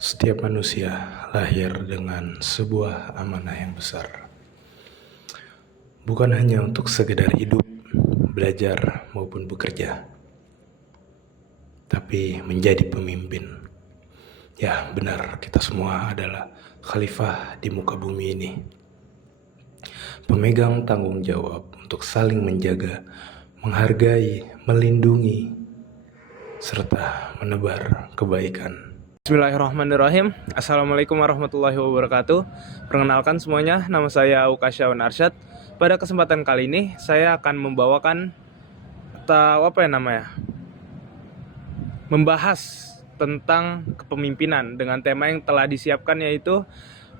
Setiap manusia lahir dengan sebuah amanah yang besar. Bukan hanya untuk sekedar hidup, belajar, maupun bekerja, tapi menjadi pemimpin. Ya, benar, kita semua adalah khalifah di muka bumi ini. Pemegang tanggung jawab untuk saling menjaga, menghargai, melindungi, serta menebar kebaikan. Bismillahirrahmanirrahim. Assalamualaikum warahmatullahi wabarakatuh. Perkenalkan semuanya, nama saya Ukasyawan Arsyad. Pada kesempatan kali ini saya akan membawakan membahas tentang kepemimpinan dengan tema yang telah disiapkan, yaitu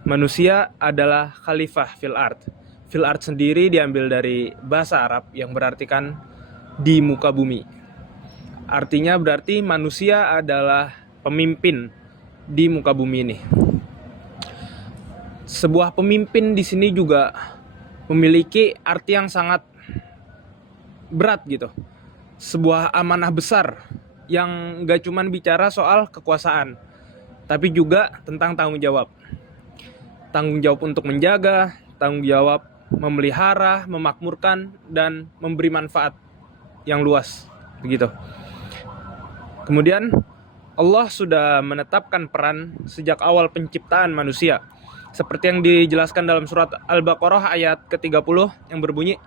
manusia adalah khalifah fil ard. Fil ard sendiri diambil dari bahasa Arab yang berartikan di muka bumi. Artinya berarti manusia adalah pemimpin di muka bumi ini. Sebuah pemimpin di sini juga memiliki arti yang sangat berat gitu. Sebuah amanah besar yang gak cuman bicara soal kekuasaan, tapi juga tentang tanggung jawab. Tanggung jawab untuk menjaga, tanggung jawab memelihara, memakmurkan, dan memberi manfaat yang luas, begitu. Kemudian Allah sudah menetapkan peran sejak awal penciptaan manusia, seperti yang dijelaskan dalam surat Al-Baqarah ayat ke-30 yang berbunyi,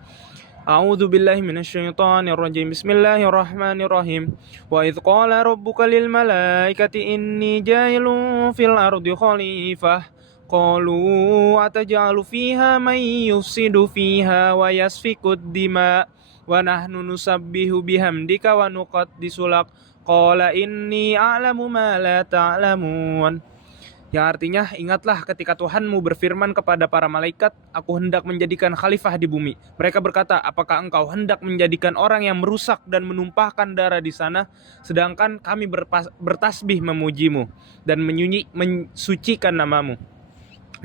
A'udzu billahi minasyaitonir rajim. Bismillahirrahmanirrahim. Wa idz qala rabbuka lil malaikati inni ja'ilun fil ardi khalifah qalu ataj'alu fiha may yufsidu fiha wa yasfikud dima wa nahnu nusabbihu bihamdika wa nuqaddisu lak qala inni a'lamu ma la ta'lamun. Yang artinya, ingatlah ketika Tuhanmu berfirman kepada para malaikat, aku hendak menjadikan khalifah di bumi. Mereka berkata, apakah engkau hendak menjadikan orang yang merusak dan menumpahkan darah di sana, sedangkan kami bertasbih memujimu dan mensucikan namamu.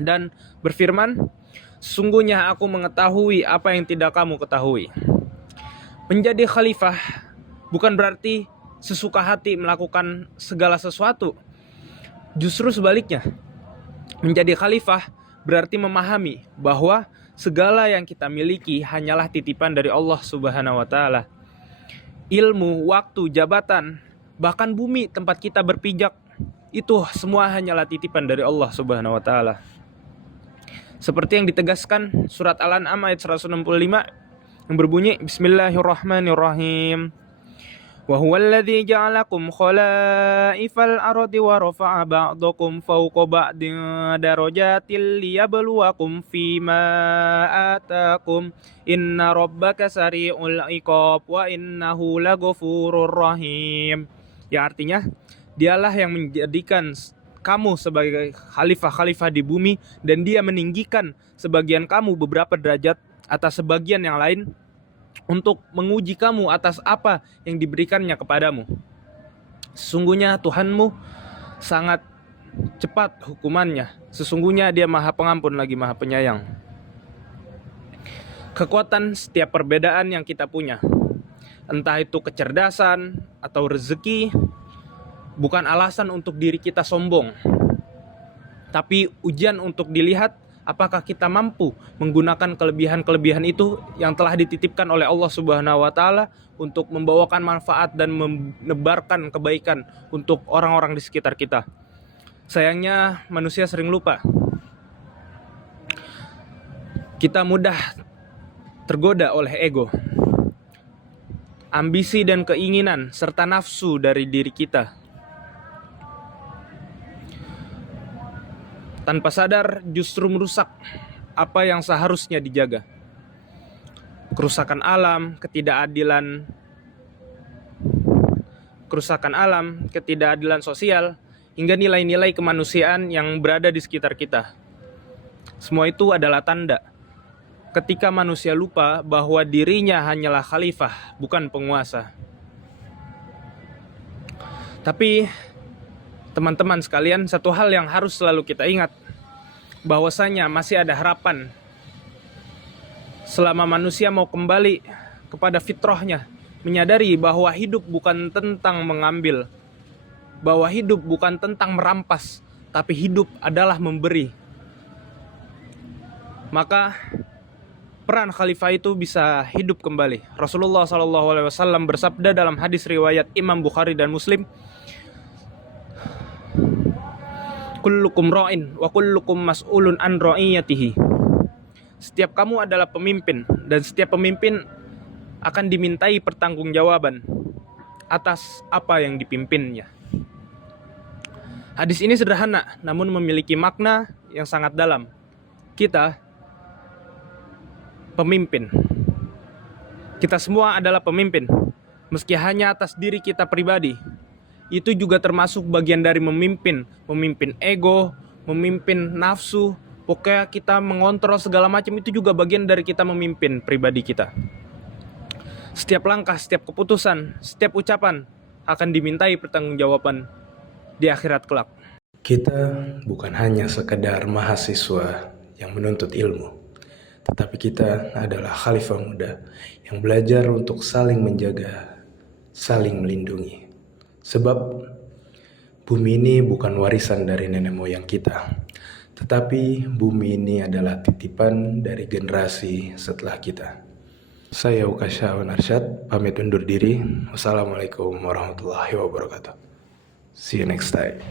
Dan berfirman, sungguhnya aku mengetahui apa yang tidak kamu ketahui. Menjadi khalifah bukan berarti sesuka hati melakukan segala sesuatu. Justru sebaliknya, menjadi khalifah berarti memahami bahwa segala yang kita miliki hanyalah titipan dari Allah Subhanahu wa Ta'ala. Ilmu, waktu, jabatan, bahkan bumi tempat kita berpijak, itu semua hanyalah titipan dari Allah Subhanahu wa Ta'ala. Seperti yang ditegaskan surat Al-An'am ayat 165 yang berbunyi, Bismillahirrahmanirrahim. Wa huwal ladzi ja'alakum khalaifal ardi wa rafa'a ba'dakum fawqa ba'din darajatil liyabluwakum fima atakum inna rabbaka sari'ul iqab wa innahu laghafurur rahim. Yang artinya, dialah yang menjadikan kamu sebagai khalifah-khalifah di bumi, dan dia meninggikan sebagian kamu beberapa derajat atas sebagian yang lain untuk menguji kamu atas apa yang diberikannya kepadamu. Sesungguhnya Tuhanmu sangat cepat hukumannya. Sesungguhnya dia maha pengampun lagi maha penyayang. Kekuatan setiap perbedaan yang kita punya, entah itu kecerdasan atau rezeki, bukan alasan untuk diri kita sombong, tapi ujian untuk dilihat apakah kita mampu menggunakan kelebihan-kelebihan itu yang telah dititipkan oleh Allah Subhanahu wa Ta'ala untuk membawakan manfaat dan menebarkan kebaikan untuk orang-orang di sekitar kita. Sayangnya manusia sering lupa. Kita mudah tergoda oleh ego, ambisi dan keinginan serta nafsu dari diri kita. Tanpa sadar justru merusak apa yang seharusnya dijaga. Kerusakan alam, ketidakadilan sosial, hingga nilai-nilai kemanusiaan yang berada di sekitar kita. Semua itu adalah tanda ketika manusia lupa bahwa dirinya hanyalah khalifah, bukan penguasa. Tapi teman-teman sekalian, satu hal yang harus selalu kita ingat, bahwasanya masih ada harapan selama manusia mau kembali kepada fitrahnya, menyadari bahwa hidup bukan tentang mengambil, bahwa hidup bukan tentang merampas, tapi hidup adalah memberi. Maka peran khalifah itu bisa hidup kembali. Rasulullah SAW bersabda dalam hadis riwayat Imam Bukhari dan Muslim, kullukum ra'in wa kullukum mas'ulun an ra'iyatihi. Setiap kamu adalah pemimpin, dan setiap pemimpin akan dimintai pertanggungjawaban atas apa yang dipimpinnya. Hadis ini sederhana, namun memiliki makna yang sangat dalam. Kita pemimpin. Kita semua adalah pemimpin. Meski hanya atas diri kita pribadi, itu juga termasuk bagian dari memimpin. Memimpin ego, memimpin nafsu. Pokoknya kita mengontrol segala macam, itu juga bagian dari kita memimpin pribadi kita. Setiap langkah, setiap keputusan, setiap ucapan akan dimintai pertanggungjawaban di akhirat kelak. Kita bukan hanya sekedar mahasiswa yang menuntut ilmu, tetapi kita adalah khalifah muda yang belajar untuk saling menjaga, saling melindungi. Sebab bumi ini bukan warisan dari nenek moyang kita, tetapi bumi ini adalah titipan dari generasi setelah kita. Saya Uka Syawan Arsyad, pamit undur diri. Wassalamualaikum warahmatullahi wabarakatuh. See you next time.